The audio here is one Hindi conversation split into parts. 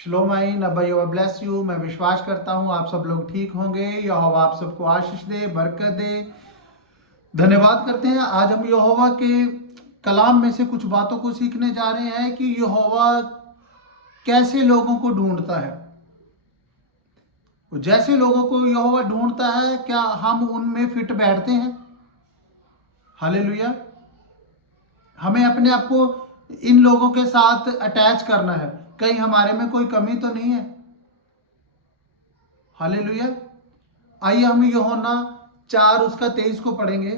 शलोम आइन, अब्बा यहोवा ब्लेस यू। मैं विश्वास करता हूँ आप सब लोग ठीक होंगे। यहोवा आप सबको आशीष दे, बरकत दे। धन्यवाद करते हैं। आज हम यहोवा के कलाम में से कुछ बातों को सीखने जा रहे हैं कि यहोवा कैसे लोगों को ढूंढता है। जैसे लोगों को यहोवा ढूंढता है, क्या हम उनमें फिट बैठते हैं? हालेलुया। हमें अपने आप को इन लोगों के साथ अटैच करना है। कहीं हमारे में कोई कमी तो नहीं है? हालेलुया। आइए हम यूहन्ना 4 उसका 23 को पढ़ेंगे।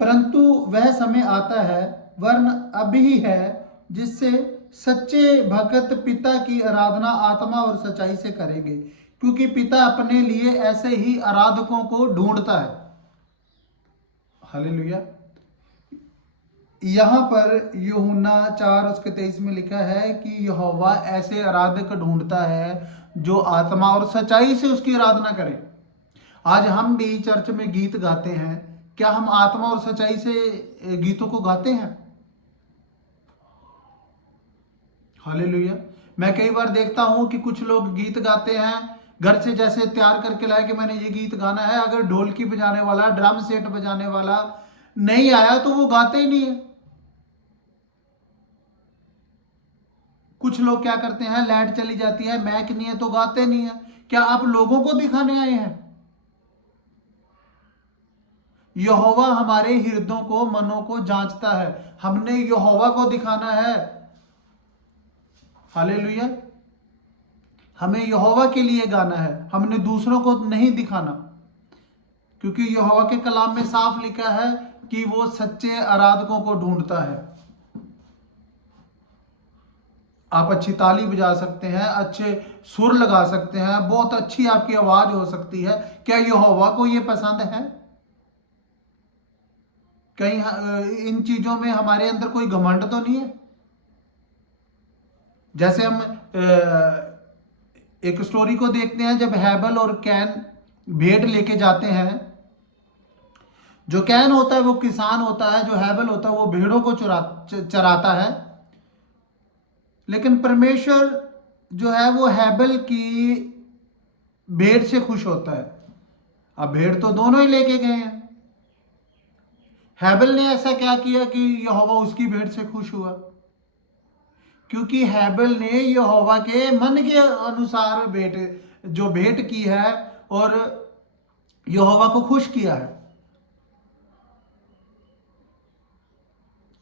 परंतु वह समय आता है, वरन अभी है, जिससे सच्चे भक्त पिता की आराधना आत्मा और सच्चाई से करेंगे, क्योंकि पिता अपने लिए ऐसे ही आराधकों को ढूंढता है। हालेलुया। यहाँ पर यूहन्ना 4 उसके 23 में लिखा है कि यहोवा ऐसे आराधक ढूंढता है जो आत्मा और सच्चाई से उसकी आराधना करे। आज हम भी चर्च में गीत गाते हैं, क्या हम आत्मा और सच्चाई से गीतों को गाते हैं? हालेलुया। मैं कई बार देखता हूं कि कुछ लोग गीत गाते हैं, घर से जैसे तैयार करके लाए कि मैंने ये गीत गाना है, अगर ढोलकी बजाने वाला, ड्रम सेट बजाने वाला नहीं आया तो वो गाते ही नहीं है। कुछ लोग क्या करते हैं, लाइट चली जाती है, मैक नहीं है तो गाते नहीं है। क्या आप लोगों को दिखाने आए हैं? यहोवा हमारे हृदयों को, मनों को जांचता है। हमने यहोवा को दिखाना है। हालेलुया। हमें यहोवा के लिए गाना है, हमने दूसरों को नहीं दिखाना, क्योंकि यहोवा के कलाम में साफ लिखा है कि वो सच्चे आराधकों को ढूंढता है। आप अच्छी ताली बजा सकते हैं, अच्छे सुर लगा सकते हैं, बहुत अच्छी आपकी आवाज हो सकती है, क्या यहोवा को ये पसंद है? कहीं इन चीजों में हमारे अंदर कोई घमंड तो नहीं है? जैसे हम एक स्टोरी को देखते हैं, जब हैबल और कैन भेड़ लेके जाते हैं। जो कैन होता है वो किसान होता है, जो हैबल होता है वो भेड़ों को चराता है। लेकिन परमेश्वर जो है वो हैबल की भेड़ से खुश होता है। अब भेड़ तो दोनों ही लेके गए हैं। हैबल ने ऐसा क्या किया कि यहोवा उसकी भेड़ से खुश हुआ? क्योंकि हैबल ने यहोवा के मन के अनुसार भेंट की है और यहोवा को खुश किया है।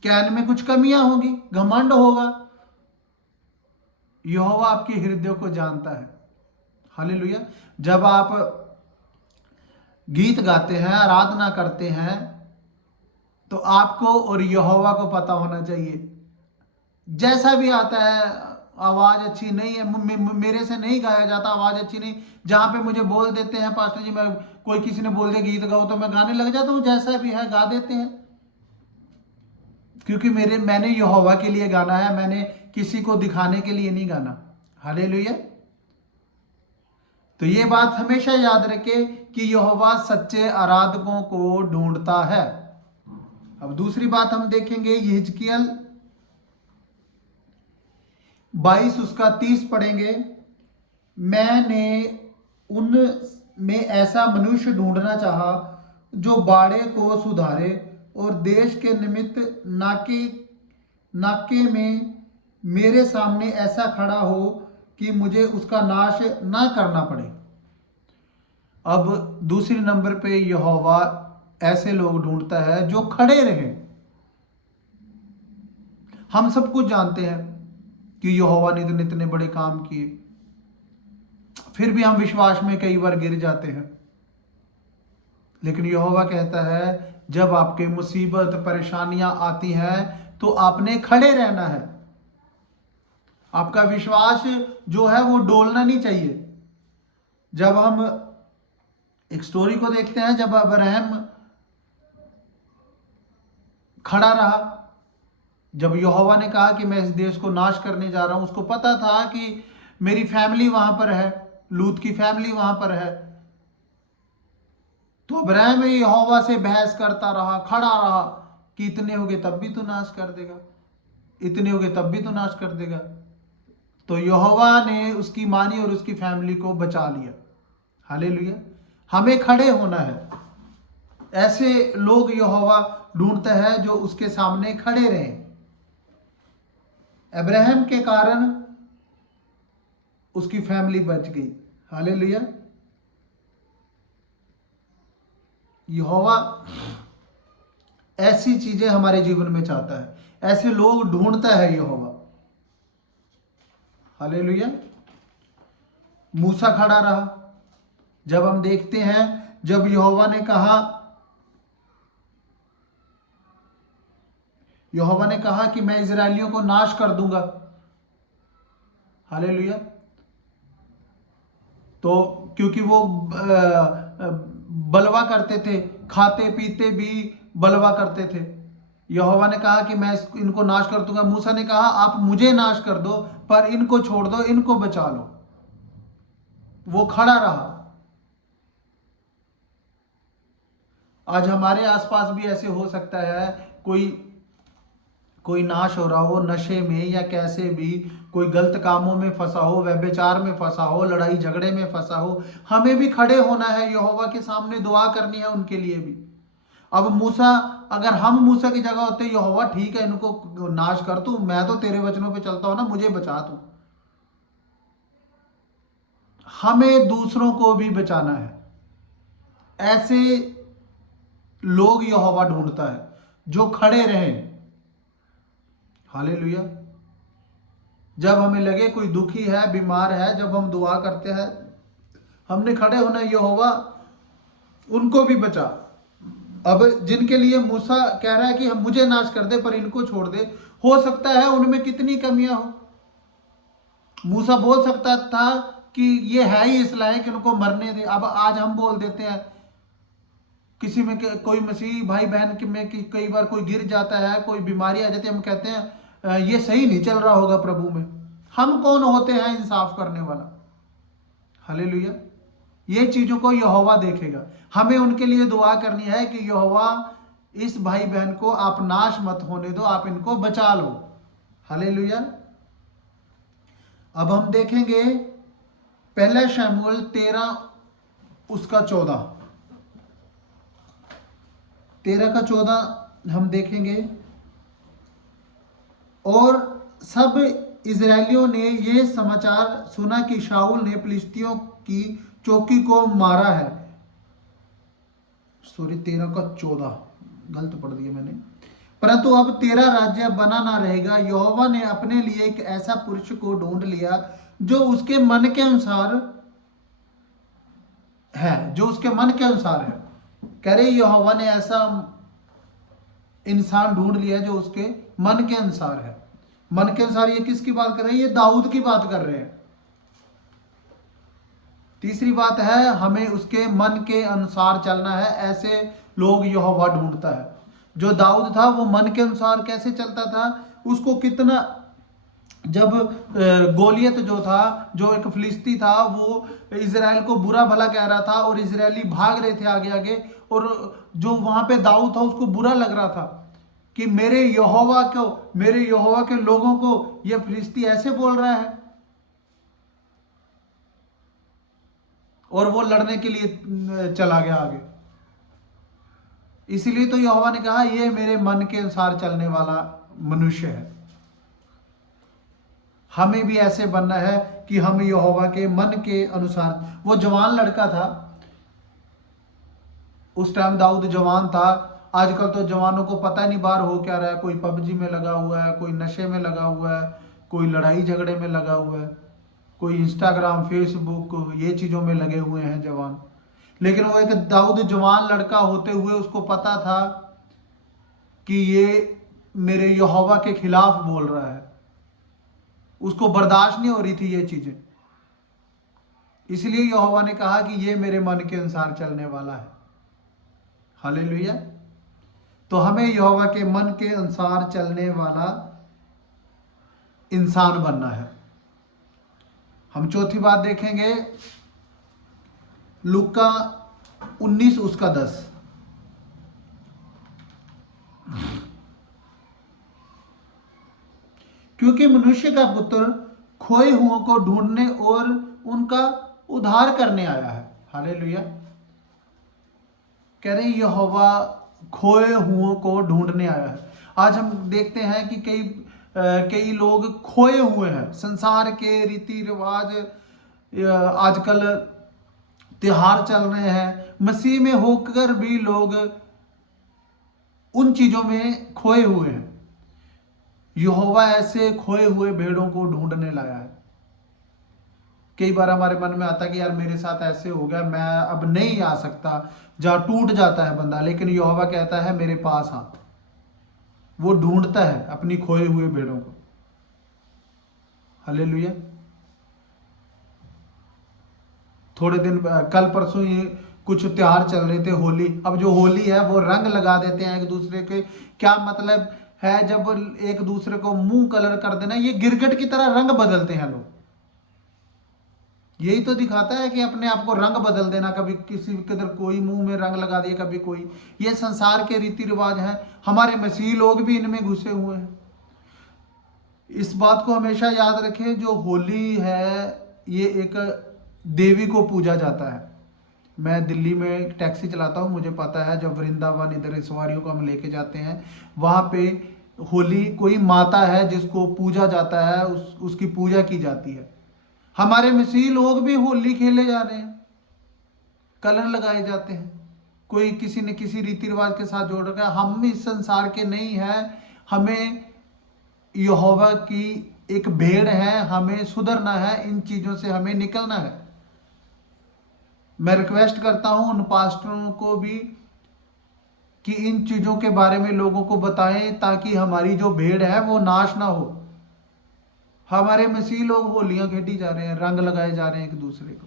कैन में कुछ कमियां होगी, घमंड होगा। यहोवा आपके हृदय को जानता है। हालेलुया। जब आप गीत गाते हैं, आराधना करते हैं, तो आपको और यहोवा को पता होना चाहिए। जैसा भी आता है, आवाज अच्छी नहीं है, मेरे से नहीं गाया जाता, आवाज अच्छी नहीं, जहां पे मुझे बोल देते हैं पास्टर जी, मैं कोई किसी ने बोल दिया गीत गाओ तो मैं गाने लग जाता हूं, जैसा भी है गा देते हैं। क्योंकि मैंने यहोवा के लिए गाना है, मैंने किसी को दिखाने के लिए नहीं गाना। हालेलुया। तो ये बात हमेशा याद रखे कि यहोवा सच्चे आराधकों को ढूंढता है। अब दूसरी बात हम देखेंगे, यिजकियल 22 उसका 30 पढ़ेंगे। मैंने उन में ऐसा मनुष्य ढूंढना चाहा जो बाड़े को सुधारे और देश के निमित्त नाके नाके में मेरे सामने ऐसा खड़ा हो कि मुझे उसका नाश ना करना पड़े। अब दूसरे नंबर पे यहोवा ऐसे लोग ढूंढता है जो खड़े रहे। हम सब कुछ जानते हैं कि यहोवा ने इतने बड़े काम किए, फिर भी हम विश्वास में कई बार गिर जाते हैं। लेकिन यहोवा कहता है जब आपके मुसीबत परेशानियां आती हैं तो आपने खड़े रहना है। आपका विश्वास जो है वो डोलना नहीं चाहिए। जब हम एक स्टोरी को देखते हैं, जब अब्राहम खड़ा रहा, जब यहोवा ने कहा कि मैं इस देश को नाश करने जा रहा हूं, उसको पता था कि मेरी फैमिली वहां पर है, लूत की फैमिली वहां पर है। तो अब्राहम यहोवा से बहस करता रहा, खड़ा रहा कि इतने हो गए तब भी तू नाश कर देगा। इतने हो गए तब भी तो नाश कर देगा। तो यहोवा ने उसकी मानी और उसकी फैमिली को बचा लिया। हालेलुया। हमें खड़े होना है। ऐसे लोग यहोवा ढूंढता है जो उसके सामने खड़े रहें। अब्राहम के कारण उसकी फैमिली बच गई। हालेलुया। यहोवा ऐसी चीजें हमारे जीवन में चाहता है, ऐसे लोग ढूंढता है यहोवा। हालेलुया। मूसा खड़ा रहा। जब हम देखते हैं, जब यहोवा ने कहा कि मैं इजरायलियों को नाश कर दूंगा। हालेलुया। तो क्योंकि वो बलवा करते थे, खाते पीते भी बलवा करते थे। यहोवा ने कहा कि मैं इनको नाश कर दूंगा। मूसा ने कहा आप मुझे नाश कर दो, पर इनको छोड़ दो, इनको बचा लो। वो खड़ा रहा। आज हमारे आसपास भी ऐसे हो सकता है, कोई नाश हो रहा हो नशे में या कैसे भी, कोई गलत कामों में फंसा हो, व्यभिचार में फंसा हो, लड़ाई झगड़े में फंसा हो। हमें भी खड़े होना है, यहोवा के सामने दुआ करनी है उनके लिए भी। अब मूसा, अगर हम मूसा की जगह होते, यहोवा ठीक है इनको नाश कर तू, मैं तो तेरे वचनों पे चलता हूं ना, मुझे बचा तू। हमें दूसरों को भी बचाना है। ऐसे लोग यहोवा ढूंढता है जो खड़े रहें। हालेलुया। जब हमें लगे कोई दुखी है, बीमार है, जब हम दुआ करते हैं, हमने खड़े होना, यहोवा उनको भी बचा। अब जिनके लिए मूसा कह रहा है कि हम मुझे नाश कर दे पर इनको छोड़ दे, हो सकता है उनमें कितनी कमियां हो। मूसा बोल सकता था कि ये है ही इस लायक कि उनको मरने दे। अब आज हम बोल देते हैं, किसी में कोई मसीह भाई बहन में कई बार कोई गिर जाता है, कोई बीमारी आ जाती है, हम कहते हैं ये सही नहीं चल रहा होगा प्रभु में। हम कौन होते हैं इंसाफ करने वाला। हालेलुया। ये चीजों को यहोवा देखेगा। हमें उनके लिए दुआ करनी है कि यहोवा इस भाई बहन को आप नाश मत होने दो, आप इनको बचा लो। हालेलुया। अब हम देखेंगे पहला शमूएल 13 उसका 14, 13 का 14 हम देखेंगे। और सब इजरायलियों ने यह समाचार सुना कि शाऊल ने फिलिस्तियों की चौकी को मारा है। सॉरी, 13 का 14 गलत पढ़ दिया मैंने। परंतु अब तेरा राज्य बना ना रहेगा। यहोवा ने अपने लिए एक ऐसा पुरुष को ढूंढ लिया जो उसके मन के अनुसार है, जो उसके मन के अनुसार है। कह रहे यहोवा ने ऐसा इंसान ढूंढ लिया जो उसके मन के अनुसार है। मन के अनुसार ये किसकी बात कर रहे हैं? ये दाऊद की बात कर रहे हैं। तीसरी बात है, हमें उसके मन के अनुसार चलना है। ऐसे लोग यहोवा ढूंढता है। जो दाऊद था वो मन के अनुसार कैसे चलता था? उसको कितना, जब गोलियत जो था, जो एक फिलिस्ती था, वो इजराइल को बुरा भला कह रहा था और इजरायली भाग रहे थे आगे आगे, और जो वहां पे दाऊद था उसको बुरा लग रहा था कि मेरे यहोवा के लोगों को ये फिलिस्ती ऐसे बोल रहा है, और वो लड़ने के लिए चला गया आगे। इसीलिए तो यहोवा ने कहा ये मेरे मन के अनुसार चलने वाला मनुष्य है। हमें भी ऐसे बनना है कि हम यहोवा के मन के अनुसार। वो जवान लड़का था, उस टाइम दाऊद जवान था। आजकल तो जवानों को पता नहीं बाहर हो क्या रहा है। कोई पबजी में लगा हुआ है, कोई नशे में लगा हुआ है, कोई लड़ाई झगड़े में लगा हुआ है, कोई इंस्टाग्राम फेसबुक ये चीज़ों में लगे हुए हैं जवान। लेकिन वो एक दाऊद जवान लड़का होते हुए उसको पता था कि ये मेरे यहोवा के खिलाफ बोल रहा है। उसको बर्दाश्त नहीं हो रही थी ये चीजें। इसलिए यहोवा ने कहा कि ये मेरे मन के अनुसार चलने वाला है। हालेलुया। तो हमें यहोवा के मन के अनुसार चलने वाला इंसान बनना है। हम चौथी बात देखेंगे, लूका 19 उसका 10। क्योंकि मनुष्य का पुत्र खोए हुओं को ढूंढने और उनका उद्धार करने आया है। हालेलुया। कह रहे यहोवा खोए हुओं को ढूंढने आया है। आज हम देखते हैं कि कई लोग खोए हुए हैं। संसार के रीति रिवाज, आजकल त्योहार चल रहे हैं, मसीह में होकर भी लोग उन चीजों में खोए हुए हैं। यहोवा ऐसे खोए हुए भेड़ों को ढूंढने लाया है। कई बार हमारे मन में आता है कि यार मेरे साथ ऐसे हो गया, मैं अब नहीं आ सकता, जहां टूट जाता है बंदा, लेकिन यहोवा कहता है मेरे पास आ। वो ढूंढता है अपनी खोए हुए भेड़ों को। हालेलुया। थोड़े दिन कल परसों ये कुछ त्योहार चल रहे थे, होली। अब जो होली है वो रंग लगा देते हैं एक दूसरे के। क्या मतलब है जब एक दूसरे को मुंह कलर कर देना, ये गिरगिट की तरह रंग बदलते हैं लोग। यही तो दिखाता है कि अपने आप को रंग बदल देना, कभी किसी किधर कोई मुंह में रंग लगा दिया, कभी कोई। ये संसार के रीति रिवाज हैं। हमारे मसीह लोग भी इनमें घुसे हुए हैं। इस बात को हमेशा याद रखें, जो होली है ये एक देवी को पूजा जाता है। मैं दिल्ली में एक टैक्सी चलाता हूँ, मुझे पता है जब वृंदावन इधर सवारियों को हम लेके जाते हैं, वहाँ पे होली कोई माता है जिसको पूजा जाता है, उसकी पूजा की जाती है। हमारे मसीह लोग भी होली खेले जा रहे हैं, कलर लगाए जाते हैं, कोई किसी न किसी रीति रिवाज के साथ जोड़ रखा है। हम इस संसार के नहीं हैं, हमें यहोवा की एक भेड़ है, हमें सुधरना है, इन चीजों से हमें निकलना है। मैं रिक्वेस्ट करता हूं उन पास्टरों को भी कि इन चीजों के बारे में लोगों को बताएं, ताकि हमारी जो भेड़ है वो नाश ना हो। हमारे मसीह लोग होलियां खेटी जा रहे हैं, रंग लगाए जा रहे हैं एक दूसरे को।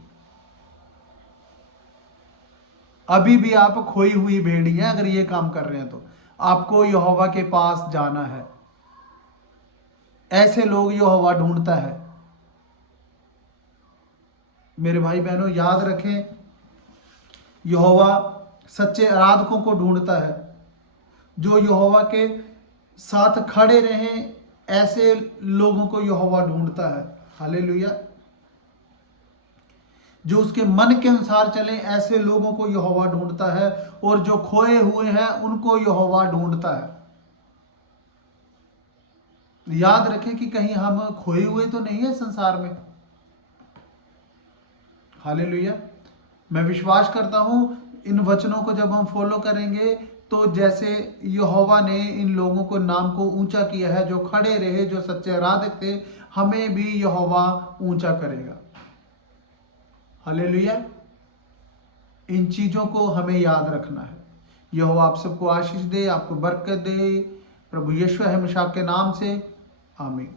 अभी भी आप खोई हुई भेड़ ही हैं। अगर ये काम कर रहे हैं तो आपको यहोवा के पास जाना है। ऐसे लोग यहोवा ढूंढता है। मेरे भाई बहनों, याद रखें, यहोवा सच्चे आराधकों को ढूंढता है, जो यहोवा के साथ खड़े रहें। ऐसे लोगों को यहोवा ढूंढता है। हालेलुया। जो उसके मन के अनुसार चले, ऐसे लोगों को यहोवा ढूंढता है। और जो खोए हुए हैं उनको यहोवा ढूंढता है। याद रखें कि कहीं हम खोए हुए तो नहीं है संसार में। हालेलुया। मैं विश्वास करता हूं इन वचनों को जब हम फॉलो करेंगे, तो जैसे यहोवा ने इन लोगों को नाम को ऊंचा किया है, जो खड़े रहे, जो सच्चे आराधक थे, हमें भी यहोवा ऊंचा करेगा। हालेलुया। इन चीजों को हमें याद रखना है। यहोवा आप सबको आशीष दे, आपको बरकत दे। प्रभु यीशु हमेशा के नाम से आमीन।